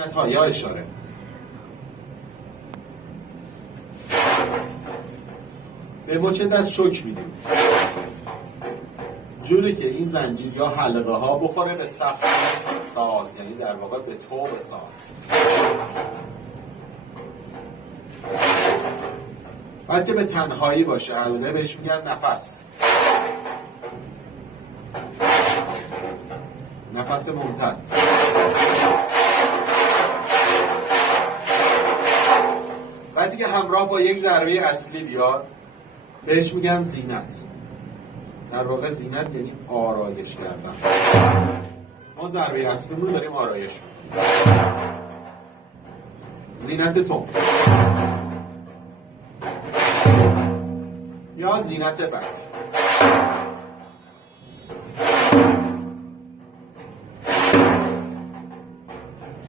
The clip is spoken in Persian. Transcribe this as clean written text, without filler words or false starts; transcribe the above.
ها یا اشاره به مچ دست شوک میدیم جوری که این زنجیر یا حلقه ها بخوره به سقف ساز، یعنی در واقع به طوق ساز. بعد که به تنهایی باشه حلقه بهش میگن نفس. نفس ممتد. وقتی که همراه با یک ضربه اصلی بیاد بهش میگن زینت. در واقع زینت یعنی آرایش کردن. ما ضربه اصلی رو داریم آرایش میکنیم. زینت تون یا زینت بک.